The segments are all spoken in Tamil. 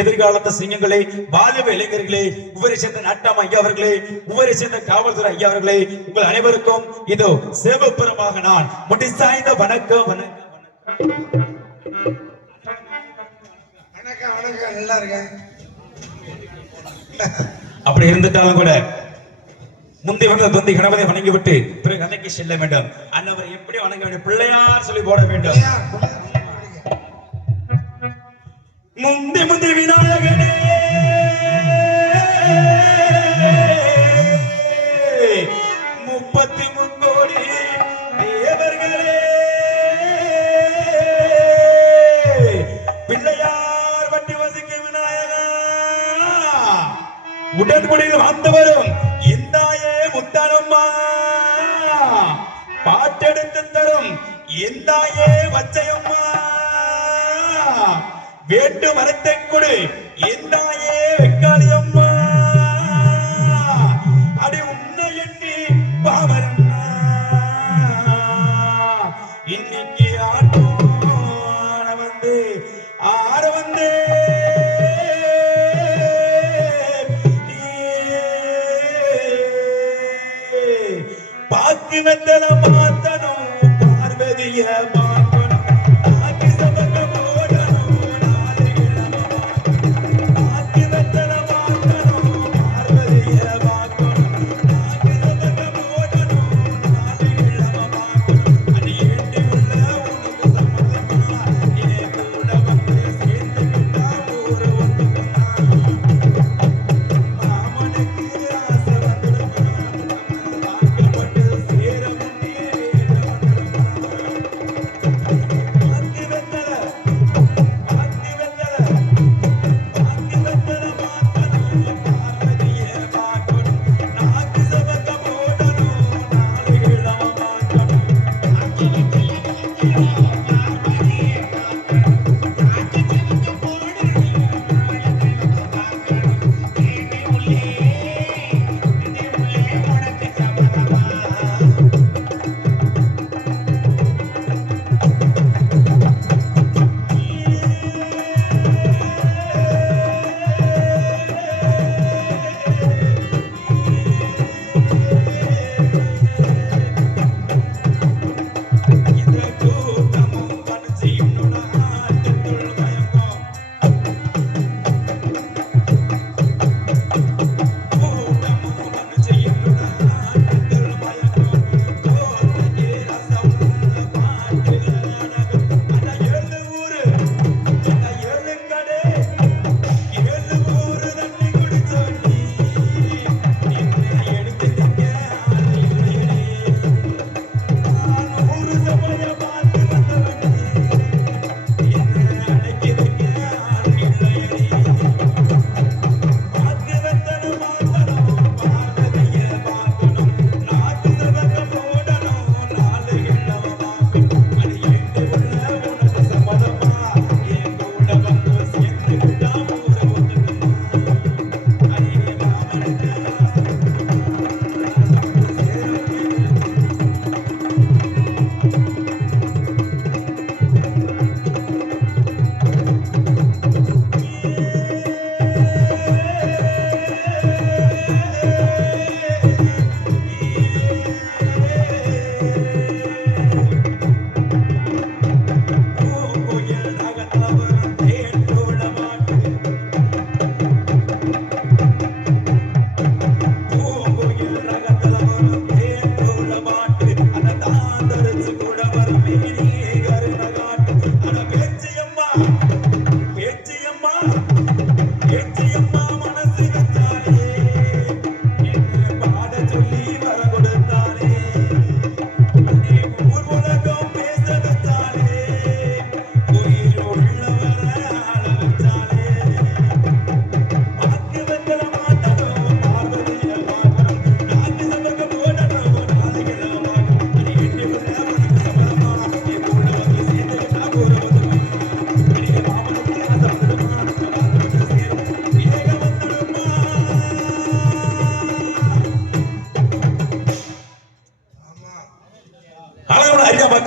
எதிர்காலத்த சிங்கங்களே, வாலிப இளைஞர்களே, உவரை சேர்ந்த நாட்டாம் ஐயா அவர்களே, உவரை சேர்ந்த காவல்துறை ஐயா அவர்களே, உங்கள் அனைவருக்கும் இதோ சேவப்புறமாக நான் முடிசாய்ந்த வணக்கம் நல்லா இருக்கேன். அப்படி இருந்துட்டாலும் கூட முந்தி வந்த தொந்தி கணவனை வணங்கி விட்டு பிறகு அன்னைக்கு செல்ல வேண்டும். அன்னவரை எப்படி வணங்க வேண்டும்? பிள்ளையார் சொல்லி போட வேண்டும். முந்தி முந்தி விநாயகனே, முப்பத்தி முக்கோடி தேவர்களே, பிள்ளையார் வட்டி வசிக்கும் விநாயகா, உடன்குடியில் வாழ்ந்தவரும் எந்தாயே முத்தானம்மா, பாட்டெடுத்து தரும் எந்தாயே வச்சையம்மா, வேட்டு மரத்தை கொடு எந்தாயே வெக்காளியம்மா, அடி உன்னை எண்ணி பாவரண்ணா, இன்னைக்கு ஆட வந்து பாக்கு வெத்தல மாத்தனும் பார்வதிய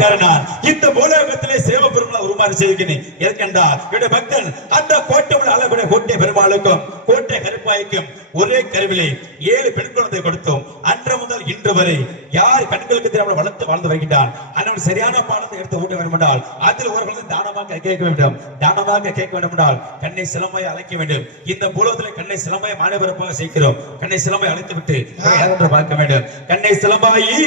காரணம் இந்த பூலோகத்திலே சேவபெருமாள் உருமாறி செய்கிறேன். எதற்கென்றால் என்னுடைய பக்தன் அந்த கோட்டை அழகுடைய கோட்டை பெருமாளுக்கும் கோட்டை கருப்பாய்க்கும் ஒரே கருவிலே 7 பெண் குழந்தை கொடுத்தோம். அன்று முதல் இன்று வரை யார் கண்களுக்கு தெரியாமல் வளர்த்து வாழ்ந்து வருகின்றான். ஆனால் சரியான பாடத்தை எடுத்து ஊட்ட வேண்டும் என்றால் அதில் ஒரு குழந்தை தானமாக கேட்க வேண்டும். தானமாக கேட்க வேண்டும் என்றால் கண்ணை சிலம்பை அழைக்க வேண்டும். இந்த பூலோகத்தில் கண்ணை சிலம்பை மாநிலப்பரப்பாக சேர்க்கிறோம். கண்ணை சிலம்பை அழைத்து விட்டு பார்க்க வேண்டும். கண்ணை சிலம்பாயி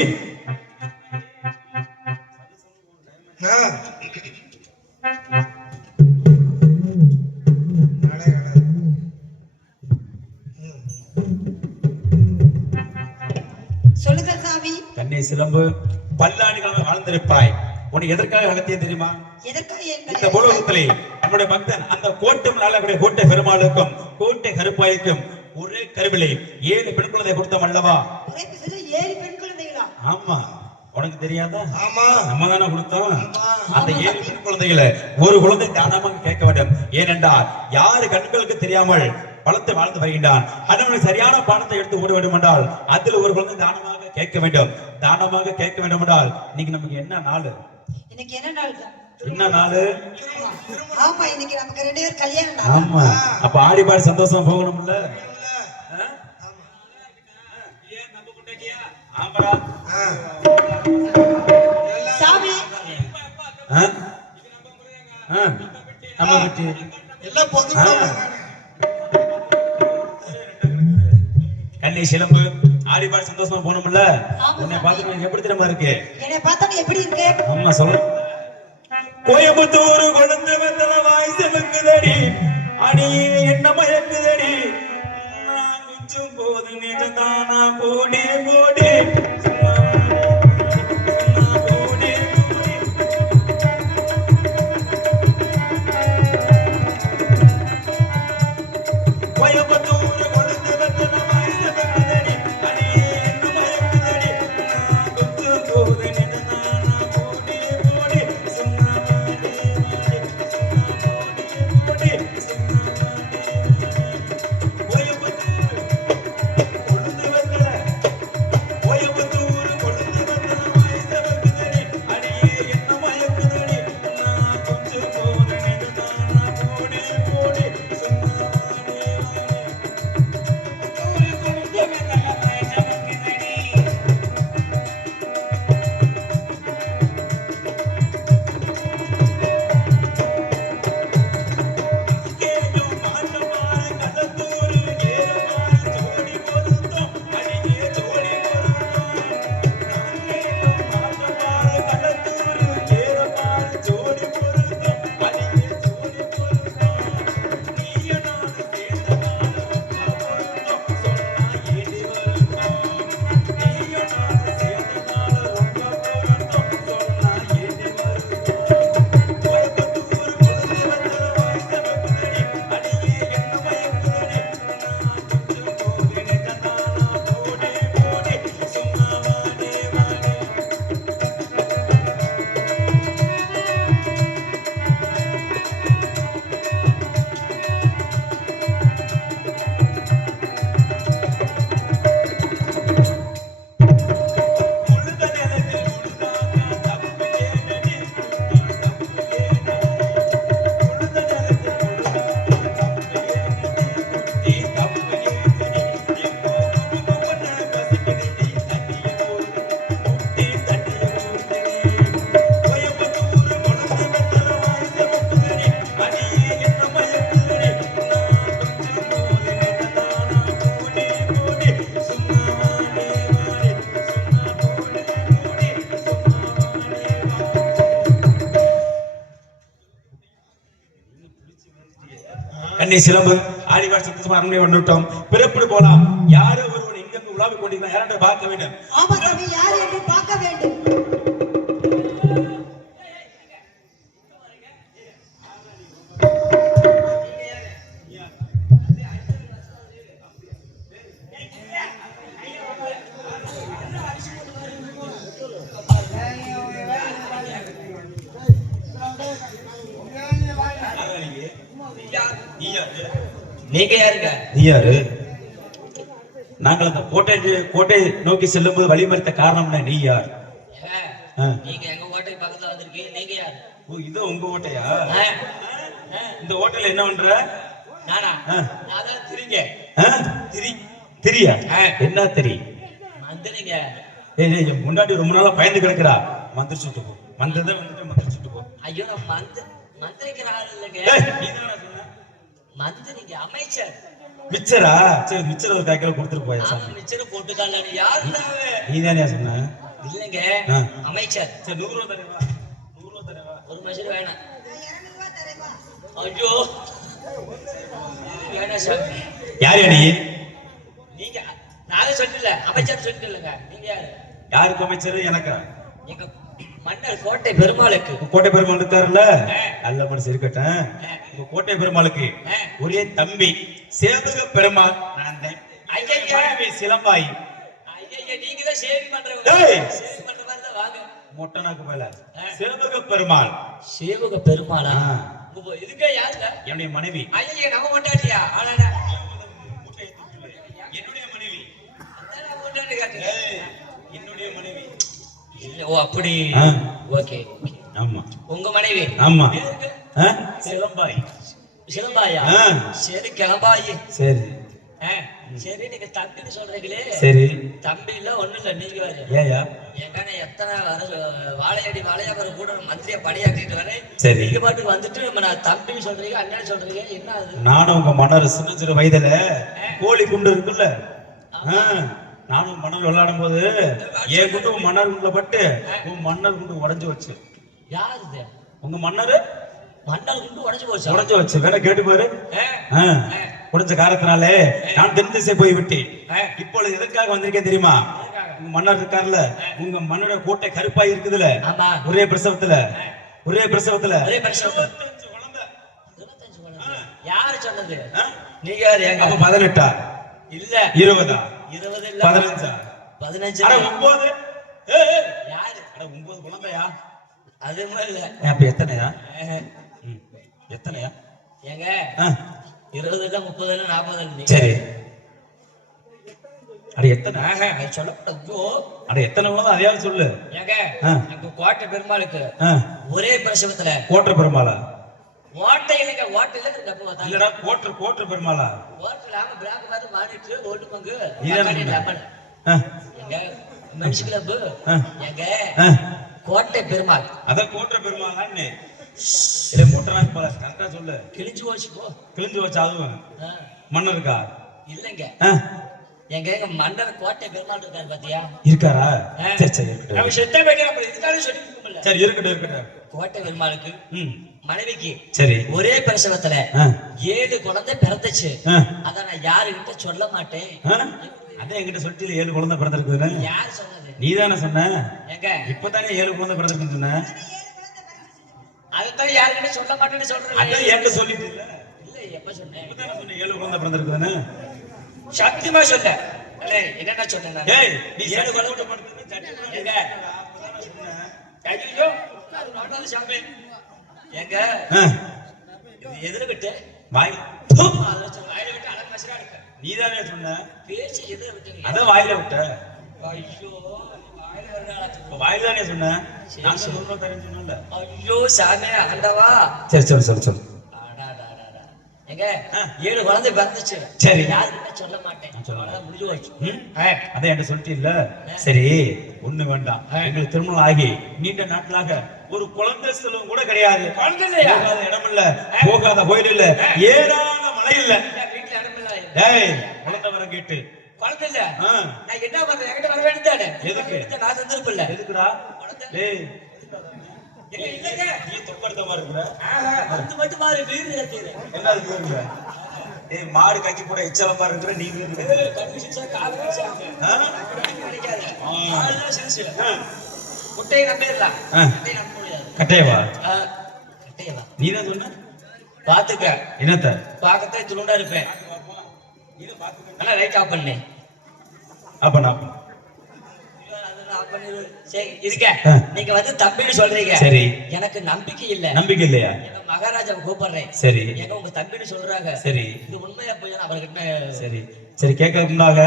சொல்லுங்க சாமி. கண்ணை சிலம்பு பல்லாண்டு காலம் வாழ்ந்திருப்பாய். உனக்கு எதற்காக அழைத்தேன் தெரியுமா? இந்த பூலோகத்திலே நம்முடைய பக்தன் அந்த கோட்டை பெருமாளுக்கும் கோட்டை கருப்பாய்க்கும் ஒரே கருவிலே 7 பெண் குழந்தை கொடுத்தோம் அல்லவா? 7 பெண் குழந்தைகளா? ஆமா, உனக்கு தெரியாதா? ஆமா, நம்ம தானே கொடுத்தோம். அந்த 7 பெண் குழந்தைகளை ஒரு குழந்தை தானமாக கேட்க வேண்டும். ஏனென்றால் யாரு கண்களுக்கு தெரியாமல் வளர்த்து வாழ்ந்து வருகின்றான். அதனுடைய சரியான பாடத்தை எடுத்து ஓட வேண்டும் என்றால் அதில் ஒரு குழந்தை தானமாக கேட்க வேண்டும். தானமாக கேட்க வேண்டும் என்றால் இன்னைக்கு நமக்கு என்ன நாள்? இன்னைக்கு என்ன நாள்? என்ன நாள்? ஆமா, இன்னைக்கு நமக்கு 2 பேர் கல்யாணம் நாள். ஆமா, அப்ப ஆடி பாடி சந்தோஷமா போகணும்ல. ஆமாடா சாமி. நம்ம பத்தி எல்லாம் பொது கண்ணை சிலம்பு ஆடி பாடி சந்தோஷமா போகணும்ல. உன்னை பார்த்து எப்படி தெரியுமா இருக்கு? என்னை பார்த்தா எப்படி இருக்கு? ஆமா சொல்லு. கோயம்புத்தூர் கொழுந்து வந்தன வாய் செமக்குதடி, அடியே என்ன மயக்குதடி, நான் மிஞ்சும் போது நிஜதானா போடி போடி கண்ணை சிலம்பு ஆடிவாடி சந்தோஷமா அரண்மனை வந்துட்டோம். பிறப்பு போலாம். யாரோ ஒருவன் எங்க உலாவிக் கொண்டிருக்கிறான். யாரை பார்க்க வேண்டும். ஆமா சாமி, யார் என்று பார்க்க வேண்டும். நீங்க யாருங்க? நீ யாரு? நாங்கள் அந்த கோட்டை நோக்கி செல்லும் போது வழிமறித்த காரணம் நீ யார்? நீங்க எங்க கோட்டைக்கு ஓ இது உங்க ஓட்டையா? ஆ, ஆ. இந்த ஓட்டையில என்ன பண்ற? நானா? ஆ. நான் தான் திரிங்க. ஆ? திரி. திரியா? ஆ. என்ன திரி? மந்திரிங்க. ஏய் என் முன்னாடி ரொம்ப நாளா பயந்து கிடக்குறா. மந்திரிச்சுட்டு போ. மந்திரதான் வந்துட்டு மந்திரிச்சுட்டு போ. ஐயோ நான் மந்திரிக்கிற ஆள் இல்லைங்க. ஏய் நீதானே சொன்ன? மந்திரிங்க, அமைச்சர். மிச்சரா? சரி மிச்சர் ஒரு காய்க்கில கொடுத்துட்டு போயா ஆமா, சாமி. மிச்சர் போட்டுக்கால. யாருடா அவன்? நீதானே சொன்ன? இல்லைங்க, ஆ. அமைச்சர். சரி 100 ரூபா தரேவா? 100 ரூபா தரேவா? ஒரு மனுஷன் வேணாம். 200 ரூபாய் தரேப்பா. ஐயோ இது வேணாம் சாமி. யார் நீ? நீங்க நானே சொல்லிட்டல, அமைச்சர் சொல்லிட்டலங்க. நீங்க யாரு? யாருக்கு அமைச்சர்? எனக்கா? எங்க மன்னர் கோட்டை பெருமாளுக்கு. கோட்டை பெருமாள் இருக்காருல்ல, நல்ல மனசு இருக்கட்டும். உங்க கோட்டை பெருமாளுக்கு ஒரே தம்பி சேவக பெருமாள் நான் தான். ஐயா சிலம்பாய். ஐயா நீங்க தான் சேவி பண்றவங்க. டேய். சேவி பண்ற மாதிரி தான் வாங்க. மொட்டனாக்கு மேல சேவக பெருமாள். சேவக பெருமாளா? ஆ. உங்க இதுக்கே யாருங்க? என்னுடைய மனைவி. ஐயா நம்ம கொண்டாட்டியா? ஆனாடா என்னுடைய மனைவி. அதான் நம்ம கொண்டாட்டி காட்டுங்க. ஏய், என்னுடைய மனைவி. இல்ல, ஓ அப்படி. ஆ. ஓகே. ஆமா உங்க மனைவி? ஆமா. பேருக்கு? ஆ? சிலம்பாய். சிலம்பாயா? ஆ. சரி கிளம்பாயி. சரி ஆ, சரி நீங்க தம்பின்னு சொல்றீங்களே. சரி. தம்பி இல்ல ஒண்ணும் இல்ல, நீங்க வேற. ஏயா? ஏங்க நான் எத்தனை வாழையடி வாழையாபுரம் கூட மந்திரியா பணியாற்றிட்டு வரேன். சரி. நீங்க பாட்டுக்கு வந்துட்டு நம்ம நான் தம்பின்னு சொல்றீங்க, அண்ணன் சொல்றீங்க, என்ன அது? நானும் உங்க மன்னர் சின்ன சிறு வயதுல கோழி குண்டு இருக்குல்ல, ஆ, நானும் மன்னர் விளையாடும் போது என் குண்டு உன் மன்னர் குண்டுல பட்டு உன் மன்னர் குண்டு உடைஞ்சு வச்சு. யாரு இது? உங்க மன்னர் மன்னர் குண்டு உடைஞ்சு போச்சு. உடைஞ்சு வச்சு வேணா கேட்டு பாரு. ஆ, ஆ, உடைஞ்ச காரணத்தினாலே நான் தென் திசை போய் விட்டேன். ஆ. இப்பொழுது எதற்காக வந்திருக்கேன் தெரியுமா? உங்க மன்னர் இருக்காருல்ல, உங்க மன்னோட கோட்டை கருப்பாய் இருக்குதுல, ஆமா. ஒரே பிரசவத்துல ஒரே பிரசவத்துல ஒரே பிரசவத்துல. 25 குழந்தை. 25 குழந்தை. யாரு சொன்னது? ஆ? நீங்க யாரு? ஏங்க அப்ப 18 இல்ல 20 20 இல்ல 15 15. அட 9. ஏய், ஏய். யாரு? அட 9 குழந்தையா? அது மாதிரி இல்ல. அப்ப எத்தனையா? ம், எத்தனையா? ஏங்க ஆ, 20 இல்ல 30 இல்ல 40 இல்ல. சரி. அட எத்தனை? அது சொல்லப்பட்டோ. அட எத்தனை குழந்தை அதையாவது சொல்லு. ஏங்க ஆ. எங்க கோட்டை பெருமாளுக்கு ஆ, ஒரே பிரசவத்துல கோட்டை பெருமாளா? ஓட்டை இல்லைங்க, ஓட்டையில கப்பு பார்த்தா இல்லடா கோட்டை பெருமாளா? ஓட்டில் ஆமா பிளாக் மாதிரி மாறிட்டு ஓட்டு பங்கு இதானே லெமன். ஆ, எங்க மென்ஸ் கிளப். ஆ. எங்க ஆ. கோட்டை பெருமாள் அதான் கோட்டை பெருமாளான்னு. இல்ல மொட்டனாக்கு போல கரெக்டா சொல்லு. கிழிஞ்சு போச்சு போ. கிழிஞ்சு வச்சு அதுவும் ஆ. மன்னர் இருக்கா? இல்லைங்க, ஆ, எங்க எங்க மன்னர் கோட்டை பெருமாள் இருக்காரு பாத்தியா? இருக்காரா? ஆ. சரி சரி இருக்கட்டும். அவன் செத்த போயிட்டு அப்புறம் இதுக்காக சொல்லிருக்கோம்ல. சரி இருக்கட்டும் இருக்கட்டும். கோட்டை பெருமாளுக்கு ம், மனைவிக்கு சரி. ஒரே பிரசவத்துல ஆ, 7 குழந்தை பிறந்துச்சு. ஆ, அத நான் யாருகிட்ட சொல்ல மாட்டேன். ஆ. அதான் என்கிட்ட சொல்லிட்டு 7 குழந்தை பிறந்திருக்குதுன்னு. யார் சொன்னது? நீ தானே சொன்ன. எங்க இப்பதானே 7 குழந்தை பிறந்திருக்குன்னு சொன்ன. அதுதான் யாருகிட்ட சொல்ல மாட்டேன்னு சொல்றேன். அதான் என்கிட்ட சொல்லிட்டு இல்ல. இல்ல, எப்ப சொன்னேன்? இப்பதானே சொன்ன 7 குழந்தை பிறந்திருக்குதுன்னு. சத்தியமா சொல்ல. என்னடா சொன்னேன் நான்? ஏய் நீ 7 7 குழந்தை குழந்தை பிறந்திருக்குன்னு சத்தியமா எங்க? சொன்ன. ஐயோ, அது நாட்டால சாமி. எங்க ஆ, இது எதிர விட்டு வாய். அதுல சொல்ல வாயில விட்டு அழகு மசிரா இருக்கு. நீ தானே சொன்ன. பேசி எதிர விட்டுங்க. அதான் வாயில விட்ட. ஐயோ, வாயில வரனால. இப்ப வாயில தானே சொன்ன. நான் தான் 100 ரூபா தரேன்னு சொன்னேன்ல. ஐயோ சாமி ஆண்டவா. சரி சொல்லு. அடாடாடாடா. எங்க 7 குழந்தை பிறந்துச்சு. சரி. யாருக்கிட்ட சொல்ல மாட்டேன். அவ்வளவுதான் முடிஞ்சு போச்சு. ம்? அதான் என்கிட்ட சொல்லிட்டு இல்ல. சரி ஒண்ணு வேண்டாம். எங்களுக்கு திருமணம் ஆகி நீண்ட நாட்களாக ஒரு குழந்தை செல்வம் கூட கிடையாது. குழந்தை இல்லையா? போகாத இடம் இல்ல, போகாத கோயில் இல்ல, ஏறாத மலை இல்ல. என் வீட்டுல இடமில்ல. டேய் குழந்தை வரம் கேட்டு. குழந்தை இல்ல. ஆ, நான் என்ன பண்றேன்? என்கிட்ட வர வேண்டியதானே? எதுக்கு? நான் தந்திருப்பில்ல. எதுக்குடா? டேய் இல்ல இல்லங்க. நீ தொப்பர்த்த மாதிரி இருக்கிற. அது மட்டும் பாரு, வீடு ஏத்திரு. என்ன அதுக்கு வருங்க? டேய் மாடு கக்கி போட எச்சல மாதிரி இருக்கிற நீ வீடு. கன்ஃபியூஷன்ஸா கால் சாப்பிடு. ஆ? கிடைக்காது. ஆ. ஆளுதான் சிறுசு. ஆ. முட்டையை நம்பிடலாம். ஆ. முட்டையை நம்ப முடியாது. கட்டையவா? கட்டையவா? நீ தான் சொன்ன. பாத்துக்க. என்னத்த? பாக்கத்தே துளுண்டா இருப்பேன். ஆனா லைட் ஆஃப் பண்ணு. அப்ப நான் ஆஃப் பண்ணிரு. சரி இருக்க. ஆ. நீங்க வந்து தம்பின்னு சொல்றீங்க. சரி. எனக்கு நம்பிக்கை இல்ல. நம்பிக்கை இல்லையா? எங்க மகாராஜாவை கூப்பிடுறேன். சரி எங்க உங்க தம்பின்னு சொல்றாங்க. சரி இது உண்மையா போய் அவர்கிட்ட சரி சரி கேட்க முன்னாக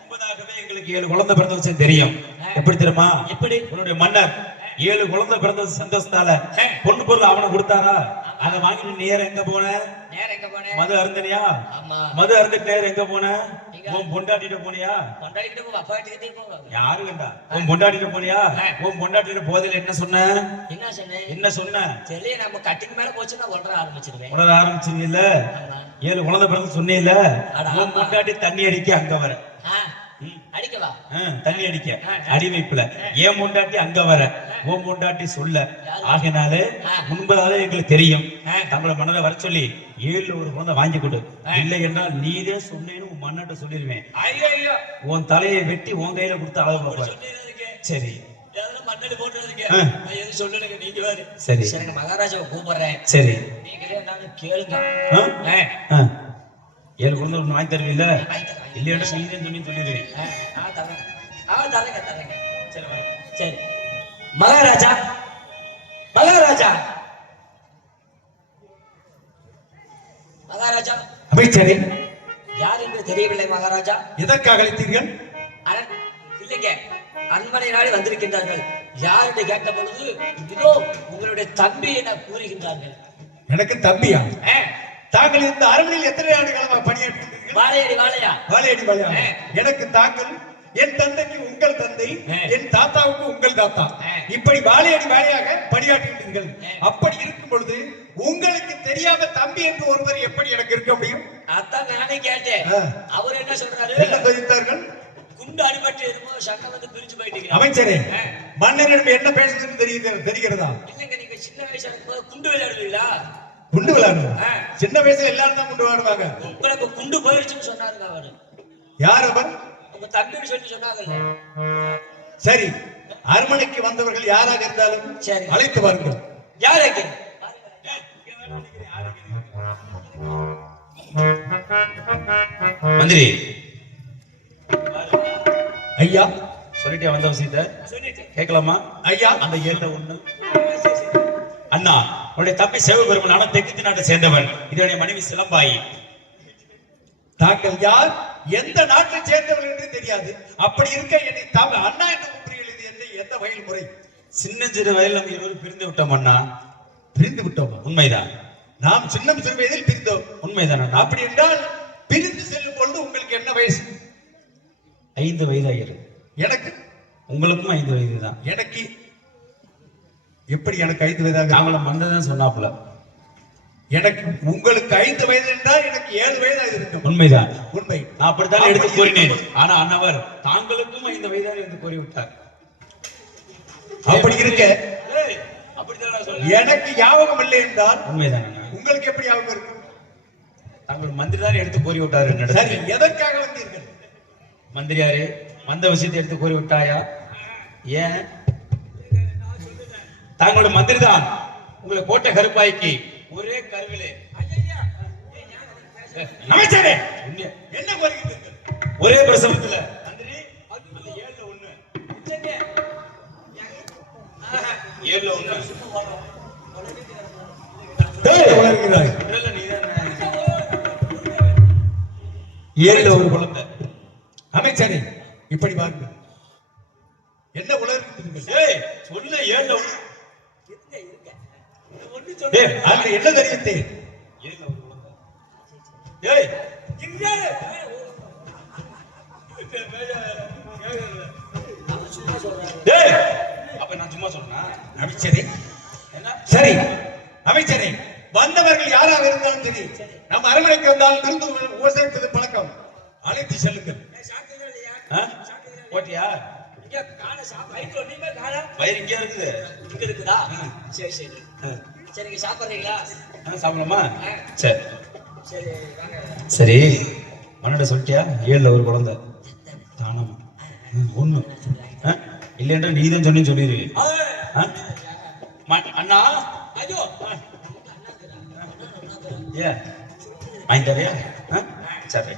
முன்பதாகவே எங்களுக்கு 7 குழந்தை பிறந்த விஷயம் தெரியும். எப்படி தெரியுமா? எப்படி? உன்னுடைய மன்னர் 7 குழந்தை பிறந்தது சந்தோஷத்தால பொண்ணு பொருள் அவனை கொடுத்தாரா? அதை வாங்கி நேரம் எங்க போன? நேரம் எங்க போனே? மது அருந்தனியா? ஆமா. மது அருந்துட்டு நேரம் எங்க போன? உன் பொண்டாட்டிட்ட போனியா? கொண்டாடிக்கிட்டு போ, அப்பா கிட்டே போங்க. யாரு கண்டா? உன் பொண்டாட்டிட்ட போனியா? உன் பொண்டாட்டிட்ட போதில என்ன சொன்ன? என்ன சொன்னேன்? என்ன சொன்ன? தெரியல, நம்ம கட்டிங் மேல போச்சுன்னா உடற ஆரம்பிச்சிருவேன். உணர ஆரம்பிச்சீங்கல்ல? ஆமா. 7 குழந்தை பிறந்து சொன்னீல்ல? அட உன் ஆமா. பொண்டாட்டி தண்ணி அடிக்க அங்க வர. அடிக்கவா? தண்ணி அடிக்க அடி வைப்புல ஏன் பொண்டாட்டி அங்க வர, உன் பொண்டாட்டி சொல்ல. ஆகினாலே முன்பதாக எங்களுக்கு தெரியும். தங்களை மனதை வர சொல்லி 7 ஒரு குழந்தை வாங்கி கொடு. இல்லை என்றால் நீதே சொன்னேன்னு உன் மன்னட்ட சொல்லிடுவேன். உன் தலையை வெட்டி உன் கையில கொடுத்து அளவு பார்ப்பாரு. சரி சரி சரி, மகாராஜாவை கூப்பிடுறேன். சரி நீங்களே என்னன்னு கேளுங்க. 7 குழந்தை ஒண்ணு வாங்கி தருவீல்ல? இல்லையா நீதே சொன்னி சொல்லிடுவேன். தரேங்க. சரி வாங்க. சரி மகாராஜா, மகாராஜா, மகாராஜா. அமைச்சரே, யார் என்று தெரியவில்லை மகாராஜா. எதற்காக அழைத்தீர்கள்? இல்லைங்க, அரண்மனை நாடி வந்திருக்கின்றார்கள். யார் என்று கேட்ட பொழுது இதோ உங்களுடைய தம்பி என கூறுகின்றார்கள். எனக்கு தம்பியா? தாங்கள் இந்த அரண்மனையில் எத்தனை ஆண்டுகளா பணியாற்றுகிறீர்கள்? வாழையடி வாழையா? வாழையடி வாழையா? எனக்கு தாங்கள் என் தந்தைக்கு உங்கள் தந்தை, என் தாத்தாவுக்கு உங்கள் தாத்தா, இப்படி வாழையடி வாழையாக பணியாற்றுகிறீர்கள். அப்படி இருக்கும் பொழுது உங்களுக்கு தெரியாம தம்பி என்று ஒருவர் எப்படி எனக்கு இருக்க முடியும்? அதான் நானே கேட்டேன். அவர் என்ன சொல்றாரு? என்ன தெரிவித்தார்கள்? குண்டு அடிபட்டு இருமோ சட்டம் வந்து பிரிச்சு போயிட்டீங்க. அமைச்சரே, மன்னரிடம் என்ன பேசுதுன்னு தெரிகிறதா? இல்லங்க, நீங்க சின்ன வயசா இருக்கும்போது குண்டு விளையாடுவீங்களா? குண்டு விளையாடுவோம். சின்ன வயசுல எல்லாரும் தான் குண்டு விளையாடுவாங்க. உங்களுக்கு குண்டு போயிருச்சுன்னு சொன்னாருங்க அவரு. யார் அவர்? உங்க தம்பின்னு சொல்லி சொன்னாங்கல்ல. சரி, அரண்மனைக்கு வந்தவர்கள் யாராக இருந்தாலும் சரி, அழைத்து வாருங்கள். யாருக்கு? மந்திரி ஐயா, சொல்லிட்டே வந்த விஷயத்தை கேட்கலாமா? ஐயா, அந்த 7 ஒண்ணு. அண்ணா, உன்னுடைய தம்பி சிவபெருமன் ஆனா தெற்கு நாட்டை சேர்ந்தவன். இதனுடைய மனைவி சிலம்பாயி. தாங்கள் யார், எந்த நாட்டை சேர்ந்தவர்கள் என்று தெரியாது. அப்படி இருக்க என்னை தமிழ் அண்ணா என்று கூப்பிடுகிறது. இது என்ன, எந்த வயல் முறை? சின்ன சிறு வயதில் நம்ம இருவரும் பிரிந்து விட்டோம் அண்ணா. பிரிந்து விட்டோம்? உண்மைதான். நாம் சின்ன சிறு வயதில் பிரிந்தோம். உண்மைதான். அப்படி என்றால் பிரிந்து செல்லும் பொழுது உங்களுக்கு என்ன வயசு? 5 வயது ஆகிறது. எனக்கு? உங்களுக்கும் 5 வயது தான். எனக்கு எப்படி? எனக்கு 5 வயதாக? அவங்கள மன்னதான் சொன்னாப்புல. எனக்கு உங்களுக்கு 5 வயது என்றால் எனக்கு 7 வயதாக இருக்கும். உண்மைதான், உண்மை. நான் அப்படித்தான் எடுத்து கூறினேன். ஆனா அண்ணவர் தாங்களுக்கும் 5 வயதாக என்று கூறிவிட்டார். அப்படி இருக்க எனக்கு ஞாபகம் இல்லை என்றால் உண்மைதான். உங்களுக்கு எப்படி ஞாபகம் இருக்கு? தாங்கள் மந்திரி தான் எடுத்து கூறி விட்டார். சரி, எதற்காக வந்தீர்கள்? மந்திரியாரே, வந்த விஷயத்தை எடுத்து கூறி விட்டாயா? ஏன்? தாங்களோட மந்திரி தான் உங்களை கோட்டை கருப்பாய்க்கு ஒரே கருவிலே. அமைச்சரே, என்ன கோருகிறீர்கள்? ஒரே பிரசவத்துல மந்திரி, அந்த 7ல 1. 7ல 1. வளர்கிறாய். இல்ல, நீதான் 7ல ஒரு குழந்தை. அமைச்சரே, இப்படி வாங்க. என்ன உலர்கிறீர்கள்? ஏய், சொல்ல 7ல 1. என்ன தெரியுது? ஏய், அப்ப நான் சும்மா சொன்னா? அமைச்சரே, சரி அமைச்சரே, வந்தவர்கள் யாராக இருந்தாலும் சரி, நம்ம அரண்மனைக்கு வந்தால் விருந்து உபசரிப்பது பழக்கம். அழைத்து செல்லுங்கள். போட்டியா? வயிறு இங்க இருக்குது. இங்க இருக்குதா? சரி சரி சரிங்க, சாப்பிடுறீங்களா? சாப்பிடலாமா? சரி சரி சரி. மன்னட சொல்லிட்டியா? 7ல ஒரு குழந்தை தானமா? உண்மை இல்லைன்ற நீதான் சொன்னு சொல்லிடுவீங்க. அண்ணா, ஐயோ, ஏ வாங்கி தரையா? சரி,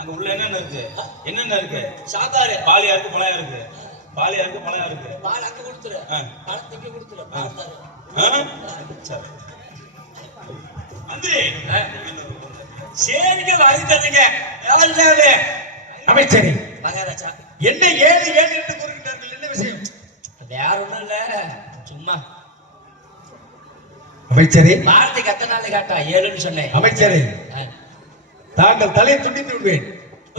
அங்க உள்ள என்னென்ன இருக்கு? என்னென்ன இருக்கு? சாப்பாடு. பாலியா இருக்கு, பழையா இருக்கு. பாலியா இருக்கு, பழையா இருக்கு. பால் அங்க கொடுத்துரு, பழத்துக்கு கொடுத்துரு. சரி மந்திரி, சரிங்க, வாங்கி தரீங்க. அமைச்சரே, மகாராஜா, என்ன 7 7 என்று கூறுகிறார்கள்? என்ன விஷயம்? வேற ஒண்ணும் இல்ல, சும்மா அமைச்சரே பாரதி கத்த நாள் கேட்டா 7ன்னு சொன்னேன். அமைச்சரே ஆ. தாங்கள் தலையை துண்டித்து விடுவேன்.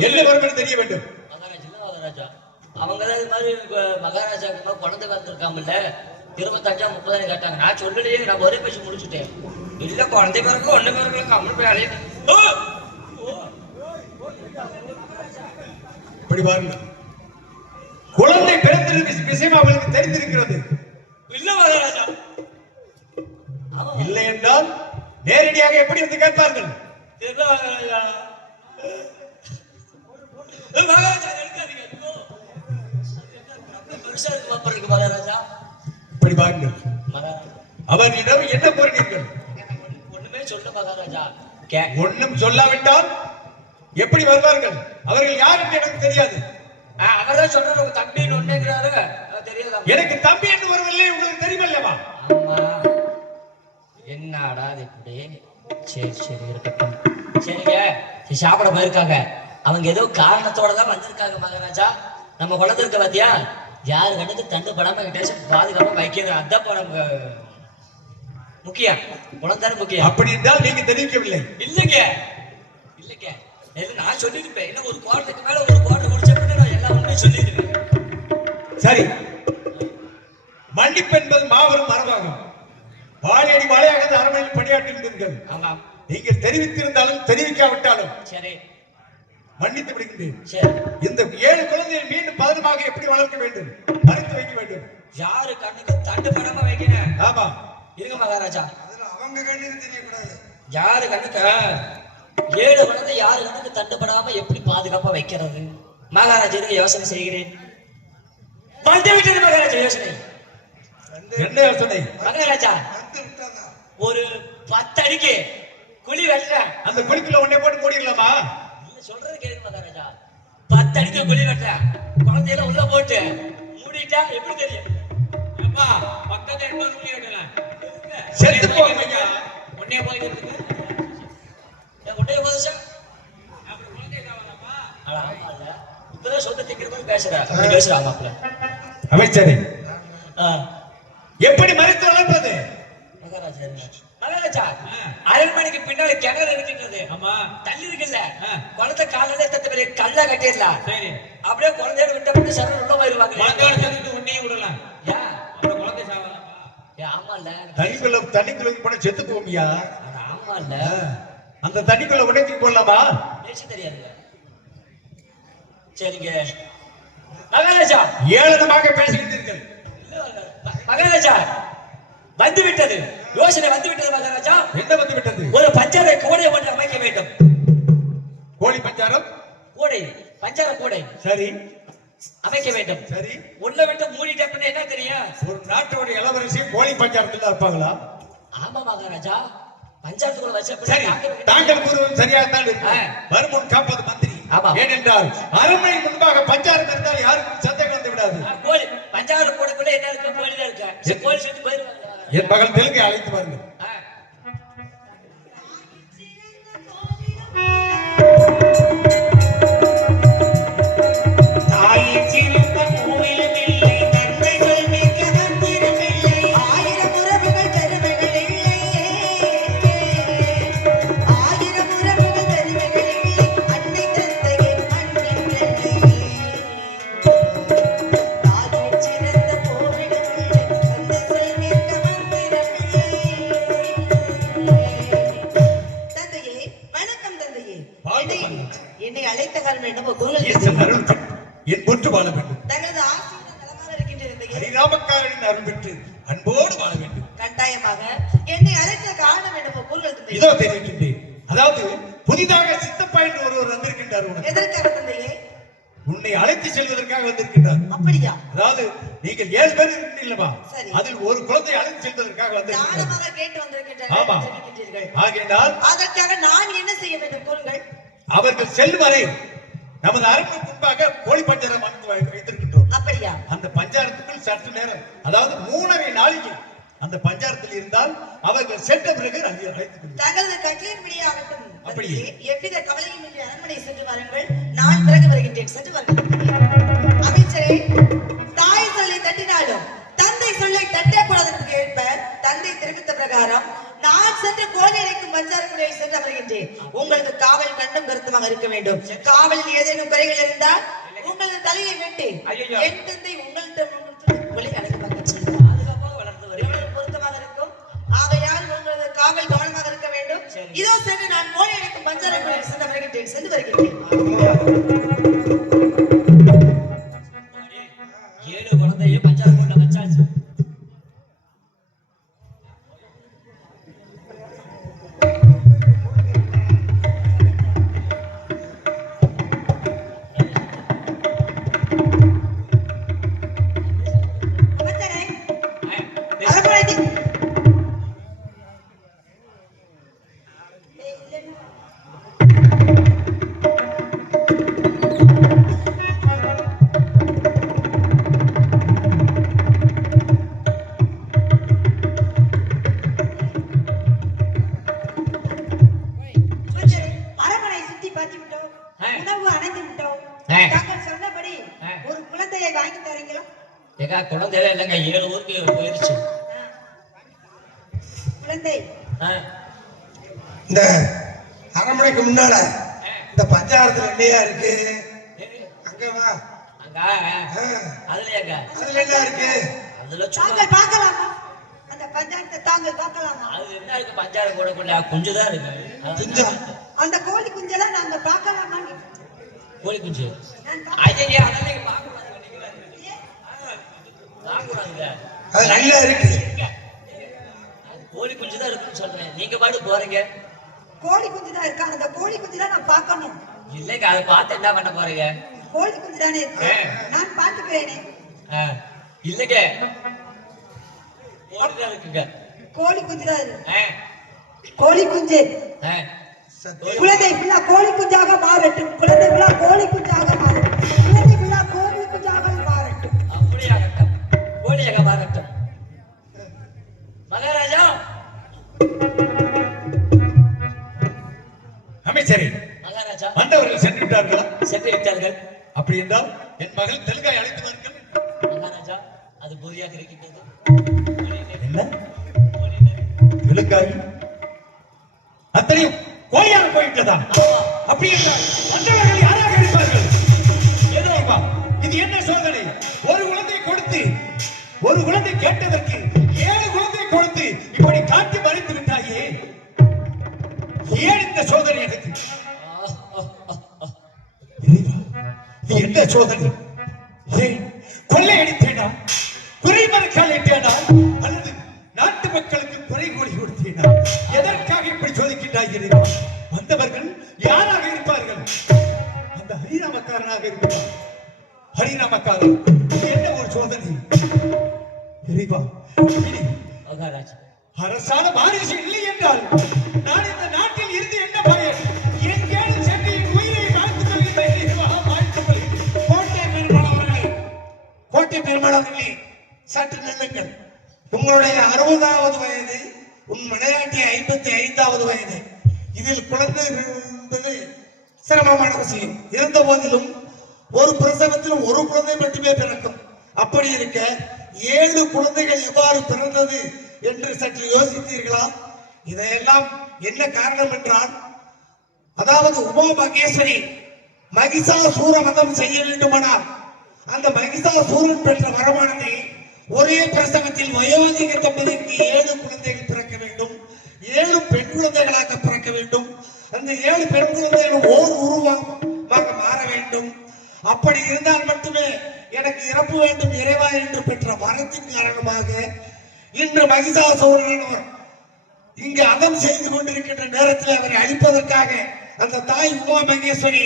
என்ன வருவது தெரிய வேண்டும். மகாராஜா அவங்க தான் இது மாதிரி மகாராஜாவுக்கு குழந்தை பிறந்திருக்காமல்ல 25 30 கேட்டாங்க. நான் சொல்லலையே, நான் ஒரே பேசி முடிச்சுட்டேன். இல்ல குழந்தை பிறகு ஒண்ணு பிறகு கம்மல் போய் அழைய. இப்படி பாருங்கள், குழந்தை பிறந்திருக்கும் விஷயம் அவளுக்கு தெரிந்திருக்கிறது. இல்ல மகாராஜா, இல்லை என்றால் நேரடியாக எப்படி வந்து கேட்பார்கள்? இல்ல மகாராஜா. மகாராஜா எடுக்காதீங்க. பெருசா இருக்கு பாப்பறதுக்கு மகாராஜா. இப்படி பாருங்கள், மகாராஜா அவர்களிடம் என்ன கோரினீர்கள்? ஒண்ணுமே சொல்ல மகாராஜா. ஒண்ணும் சொல்லாவிட்டால் எப்படி வருவார்கள்? அவர்கள் யார் என்று எனக்கு தெரியாது. அவர்தான் சொல்றாரு உங்க தம்பின்னு ஒண்ணுங்கிறாரு. தெரியாதா? எனக்கு தம்பி என்று வரவில்லை, உங்களுக்கு தெரியுமல்லவா? என்னடா அது இப்படி? சரி சரி இருக்கட்டும். சரிங்க, சாப்பிட போயிருக்காங்க. அவங்க ஏதோ காரணத்தோட தான் வந்திருக்காங்க மகாராஜா. நம்ம குழந்தை இருக்க பாத்தியா, யாரு கண்ணுக்கு தண்டு படாம பாதுகாப்பா வைக்கிறது, அதான் நமக்கு முக்கியம். குழந்தை முக்கியம். அப்படி என்றால் நீங்க தெரிவிக்கவில்லை. இல்லைங்க இல்லைங்க, நான் சொல்லிருப்பேன். என்ன ஒரு குவார்டருக்கு மேல ஒரு குவார்டர் முடிச்சப்ப நான் எல்லா உண்மையும் சொல்லிடுவேன். சரி, மன்னிப்பு என்பது மாபெரும் மரபாகும். வாழையடி வாழையாக அரண்மனையில் பணியாற்றியிருந்தீர்கள். ஆமா, நீங்கள் தெரிவித்திருந்தாலும் தெரிவிக்காவிட்டாலும் சரி மன்னித்து விடுகின்றேன். சரி. இந்த 7 குழந்தையை மீண்டும் பதனமாக எப்படி வளர்க்க வேண்டும், மறைத்து வைக்க வேண்டும்? யாரு கண்ணுக்கு தண்டு படாம வைக்கிறேன்? ஆமா, இருங்க மகாராஜா. அவங்க கண்ணுக்கு தெரியக்கூடாது. யாரு கண்ணுக்கு 7 குழந்தை யாரு கண்ணுக்கு தண்டுபடாம எப்படி பாதுகாப்பா வைக்கிறது? மகாராஜா யோசனை செய்கிறேன். வந்து விட்டது மகாராஜா யோசனை. என்ன யோசனை? மகாராஜா ஒரு 10 அடிக்கு குழி வெட்டுறேன். அந்த குழிக்குள்ள ஒன்னே போட்டு மூடிடலாமா? இல்ல சொல்றது கேளுங்க மகாராஜா. 10 அடிக்கு குழி வெட்டுறேன், குழந்தையில உள்ள போட்டு மூடிட்டா எப்படி தெரியும்? அப்பா பக்கத்துல இன்னொரு குழி வெட்டலாம். செத்து போங்க ஐயா. ஒன்னே போய்க்கிறதுக்கு ஒன்னே போதுச்சா? இப்பதான் சொந்த திக்கிற மாதிரி பேசுறாங்க. அமைச்சரே, ஆ எப்படி மறைத்து வளர்ப்பது? மகாராஜா மகாராஜா, அரண்மனைக்கு பின்னாடி கிணறு இருக்கின்றது. ஆமா, தள்ளி இருக்குல்ல, குழந்தை காலையில தத்து பெரிய கல்லா கட்டிடலாம். சரி, அப்படியே குழந்தையோட விட்ட மட்டும் சரண் உள்ள போயிருவாங்க. குழந்தையோட சேர்ந்து உன்னையும் விடலாம். ஏன் அப்புறம் குழந்தை சாவலாம்? ஆமா இல்ல, தண்ணிக்குள்ள போன செத்து போமியா? ஆமா இல்ல, அந்த தண்ணிக்குள்ள உடைத்து போடலாமா? பேச தெரியாதுல்ல. சரிங்க மகாராஜா, ஏளனமாக பேசுகின்றீர்கள். மகாராஜா வந்து விட்டது, யோசனை வந்து விட்டது மகாராஜா. என்ன வந்து விட்டது? ஒரு பஞ்சாரை கூடை ஒன்று அமைக்க வேண்டும். கோழி பஞ்சாரம் கூடை, பஞ்சார கூடை சரி அமைக்க வேண்டும். சரி, உள்ள விட்டு மூடிட்ட பின்ன என்ன தெரியும்? ஒரு நாட்டோட இளவரசி கோழி பஞ்சாரத்தில் இருப்பாங்களா? ஆமா மகாராஜா, பஞ்சாயத்துக்குள்ள வச்ச சரி, தாங்கள் கூறுவது சரியாகத்தான் இருக்கு. வருமுன் காப்பது மந்திரி. ஆமா, ஏனென்றால் அரண்மனை முன்பாக பஞ்சாரம் இருந்தால் யாருக்கும் சந்தேகம் வந்து விடாது. கோழி பஞ்சார கூடைக்குள்ள என்ன இருக்கு? கோழி தான் இருக்கு. கோழி சுத்தி போயிருவாங்க. என் மகள் தெலுங்கை அழைத்து பாருங்க. என்னை அழைத்த காரணம் என்னவோ கூறுங்கள். என் பொற்று வாழ வேண்டும். தங்களது ஆசையின் நலமாக இருக்கின்றது. ஹரிராமக்காரனின் அருள் பெற்று அன்போடு வாழ வேண்டும். கட்டாயமாக என்னை அழைத்த காரணம் என்னவோ கூறுங்கள் தந்தையே. இதோ தெரிவிக்கின்றேன். அதாவது புதிதாக சித்தப்பா என்று ஒருவர் வந்திருக்கின்றார். எதற்காக தந்தையே? உன்னை அழைத்து செல்வதற்காக வந்திருக்கின்றார். அப்படியா? அதாவது நீங்கள் 7 பேர் இருக்கீங்களா? சரி, அதில் ஒரு குழந்தை அழைத்து செல்வதற்காக வந்திருக்கின்றார். தானமாக கேட்டு வந்திருக்கின்றீர்கள். ஆமா, ஆகையினால் அதற்காக நான் என்ன செய்ய வேண்டும் கூறுங்கள். அவர்கள் செல்லும் வரை நமது அரண்மனை முன்பாக கோழி பஞ்சாரம் அமைத்து வைத்திருக்கின்றோம். அப்படியா? அந்த பஞ்சாரத்துக்குள் சற்று நேரம், அதாவது 3.5 நாளைக்கு அந்த பஞ்சாரத்தில் இருந்தால் அவர்கள் சென்ற பிறகு அழைத்து தங்களது கட்டளையின்படியே ஆகட்டும். அப்படியே எவ்வித கவலையும் இன்றி அரண்மனை சென்று வாருங்கள். நான் பிறகு வருகின்றேன். சென்று வாருங்கள். அமைச்சரே, தாய் சொல்லி தட்டினாலும் வேண்டும். காவலில் ஏதேனும் குறைகள் இருந்தால் உங்களது தலையை வெட்டி ஐயையோ. என் தந்தை உங்கள்கிட்ட கொலை அடக்கமாக செய்தார். பாதுகாப்பாக வளர்ந்து வருகிறேன். எவ்வளவு பொருத்தமாக இருக்கும். ஆகையால் உங்களது காவல் கவனமாக இருக்க வேண்டும். சரி. இதோ சென்று நான் மோடி அடைக்கும் பஞ்சாரை கோயில் சென்று வருகின்றேன். சென்று வருகின்றேன். 7 குழந்தையும் பஞ்சார கொண்ட வச்சாச்சு. அமைச்சரே, பேசு. அரண்மனை அரண்மனை சுத்தி பார்த்து விட்டோம். உணவு அணைந்து விட்டோம். தாங்கள் சொன்னபடி ஒரு குழந்தையை வாங்கி தரீங்களா? ஏகா குழந்தையில இல்லைங்க 7 ஊருக்கு போயிருச்சு. குழந்தை இந்த அரண்மனைக்கு முன்னால இந்த பஞ்சாரத்துல என்னையா இருக்கு? அங்க வா. அங்க அதுலயாங்க அதுல என்ன இருக்கு? அதுல சும்மா தாங்கள் பார்க்கலாமா? அந்த பஞ்சாயத்தை தாங்கள் பார்க்கலாமா? அது என்ன இருக்கு பஞ்சார கூட குஞ்சுதான் இருக்கு. குஞ்சா? அந்த கோழி குஞ்செல்லாம் நாங்க பார்க்கலாமா? கோழி குஞ்சு. நான் பார்க்க- ஐயா அதெல்லாம் நீங்க பார்க்க கூடாது. பார்க்கக்கூடாதுங்க. அது நல்லா இருக்கு. அது கோழி குஞ்சு தான் இருக்குன்னு சொல்றேன். நீங்க பாட்டு போறீங்க. கோழி குஞ்சு தான் இருக்கா? அந்த கோழி குஞ்சு தான் நான் பார்க்கணும். இல்லைங்க அதை பார்த்து என்ன பண்ண போறீங்க? கோழி குஞ்சு தானே இருக்கு. நான் பார்த்துக்கிறேனே. இல்லைங்க கோழிதான் இருக்குங்க. கோழி குஞ்சு தான் இருக்கு. ஆ, கோழி குஞ்சு. ஆ. சத்தியம். குழந்தை பிள்ளை கோழி குஞ்சாக மாறட்டும். குழந்தை பிள்ளை கோழி குஞ்சாக மாறட்டும். குழந்தை பிள்ளை கோழி குஞ்சாக மாறட்டும். அப்படியாகட்டும். கோழியாக மாறட்டும். மகாராஜா அமைச்சரே, மகாராஜா வந்தவர்கள் சென்று விட்டார்களா? சென்று விட்டார்கள். அப்படி என்றால் என் மகள் தெலுங்காய் அழைத்து வாருங்கள். மகாராஜா அது பொறியாக இருக்கின்றது. என்ன தெலுங்காய் அத்தனையும் கோழியாக போயிட்டதா? அப்படி என்றால் வந்தவர்கள் யாராக இருப்பார்கள்? ஏதோ வா, இது என்ன சோதனை? ஒரு குழந்தை கொடுத்து ஒரு குழந்தை கேட்டதற்கு 7 குழந்தை கொடுத்து இப்படி காட்டி மறைத்து விட்டாயே, ஏன் இந்த சோதனை எனக்கு? இறைவா, இது என்ன சோதனை? ஏன் கொள்ளையடித்தேனா? குறைமறைக்கால் இட்டேனா? அல்லது நாட்டு மக்களுக்கு குறை கூலி கொடுத்தேனா? எதற்காக இப்படி சோதிக்கின்றாய் இறைவா? வந்தவர்கள் யாராக இருப்பார்கள்? அந்த ஹரிநாமக்காரனாக இருப்பார். ஹரிநாமக்காரன், இது என்ன ஒரு சோதனை? இறைவா, இனி மகாராஜா அரசான வாரிசு இல்லை என்றால் நான் இந்த நாட்டில் இருந்து என்ன பயன்? எங்கேனும் சென்று என் உயிரை வாழ்த்துக் கொள்கின்றேன். இறைவா, வாழ்த்துக் கொள்கின்றேன். கோட்டை பெருமாள் அவர்களே, கோட்டை பெருமாள் அவர்களே, சற்று நில்லுங்கள். உங்களுடைய 60வது வயது, உன் மனையாட்டி 55வது வயது. இதில் குழந்தை என்பது சிரமமான விஷயம். இருந்த போதிலும் ஒரு பிரசவத்தில் ஒரு குழந்தை மட்டுமே பிறக்கும். அப்படி இருக்க 7 குழந்தைகள் எவ்வாறு பிறந்தது என்று சற்று யோசித்தீர்களா? இதையெல்லாம் என்ன காரணம் என்றால், அதாவது உமா மகேஸ்வரி மகிஷாசூர வதம் செய்ய வேண்டுமானால் அந்த மகிஷாசூரன் பெற்ற வரமானதை ஒரே பிரசவத்தில் வயோதிக தம்பதிக்கு 7 குழந்தைகள் பிறக்க வேண்டும். 7 பெண் குழந்தைகளாக பிறக்க வேண்டும். அந்த 7 பெண் குழந்தைகள் ஓர் உருவமாக மாற வேண்டும். அப்படி இருந்தால் மட்டுமே எனக்கு இறப்பு வேண்டும் இறைவா என்று பெற்ற வரத்தின் காரணமாக இன்று மகிஷாசூரன் இங்கு அதம் செய்து கொண்டிருக்கின்ற நேரத்தில் அவரை அழிப்பதற்காக அந்த தாய் உமா மகேஸ்வரி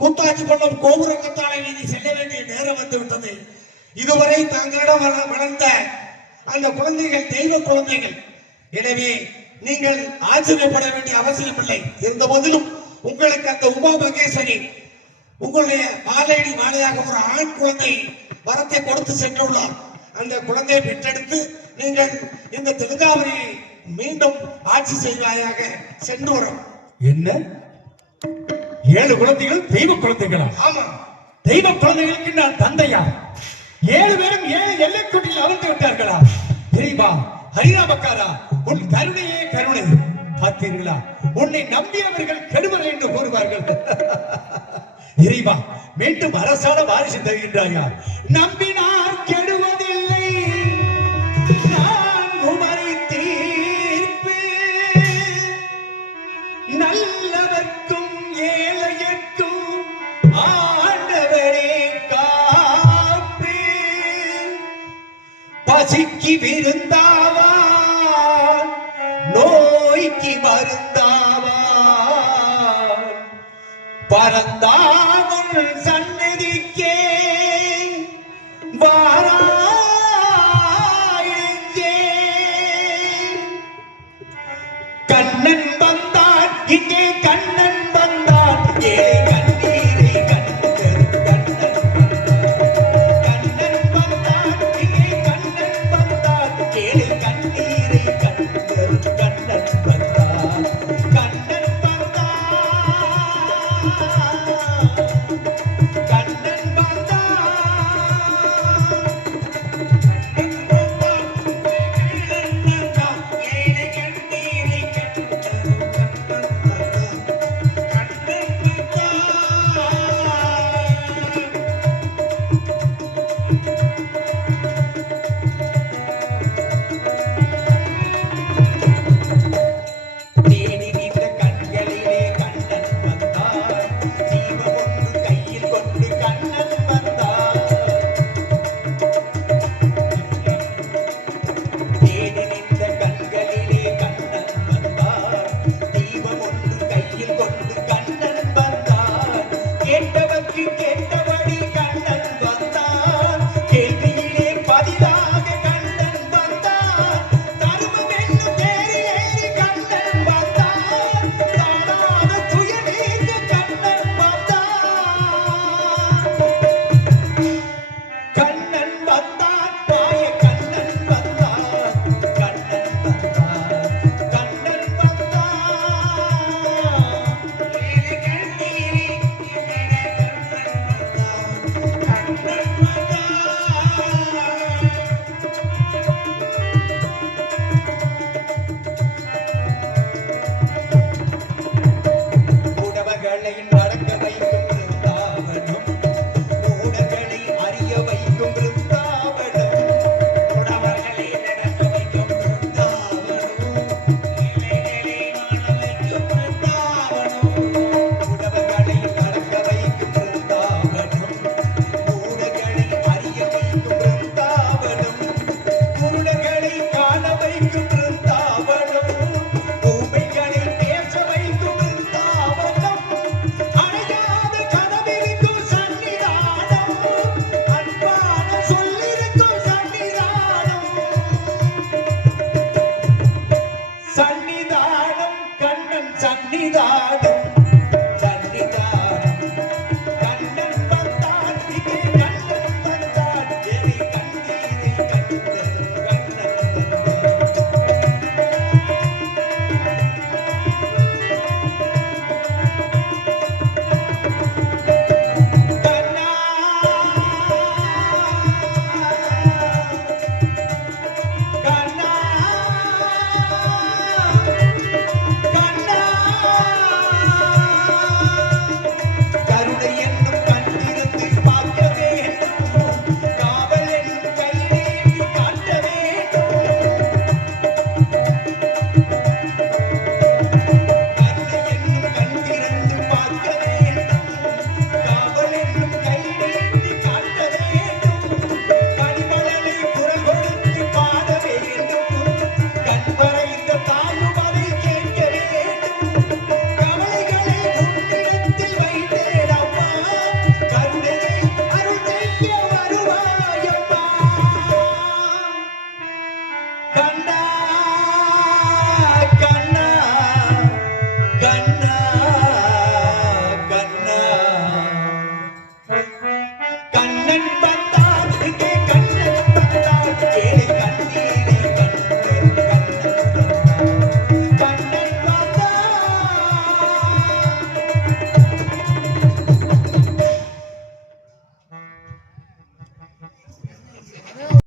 கூத்தாட்சி கொள்ளும் கோபுரங்கத்தாலை மீது செல்ல வேண்டிய நேரம் வந்து விட்டது. இதுவரை தங்களிடம் வளர்ந்த அந்த குழந்தைகள் தெய்வ குழந்தைகள். எனவே நீங்கள் ஆச்சரியப்பட வேண்டிய அவசியம் இல்லை. இருந்த போதிலும் உங்களுக்கு அந்த உமா மகேஸ்வரி உங்களுடைய மாலையடி மாலையாக ஒரு ஆண் குழந்தை வரத்தை கொடுத்து சென்றுள்ளார். அந்த குழந்தையை பெற்றெடுத்து நீங்கள் இந்த தெலுங்காவரியை மீண்டும் ஆட்சி செய்வாயாக சென்று வரும். என்ன 7 குழந்தைகள் தெய்வ குழந்தைகளா? ஆமா, தெய்வ குழந்தைகளுக்கு நான் தந்தையா? 7 பேரும் 7 எல்லைக்குட்டில் அமர்ந்து விட்டார்களா? இறைவா, ஹரிநாமக்காரா, உன் கருணையே கருணை. பார்த்தீர்களா, உன்னை நம்பியவர்கள் கெடுவர் என்று கூறுவார்கள். இறைவா, மீண்டும் அரசாண வாரிசு தருகின்றாயா? நம்பினார் கெடுவதில்லை, நான் உமரை தீர்ப்பு, நல்லவர்க்கும் ஏழையர்க்கும் ஆண்டவரே காப்பு, பசிக்கு விருந்தாவான், நோய்க்கு மருந்தாவான், பரந்தாமுன் சந்நிதிக்கே வா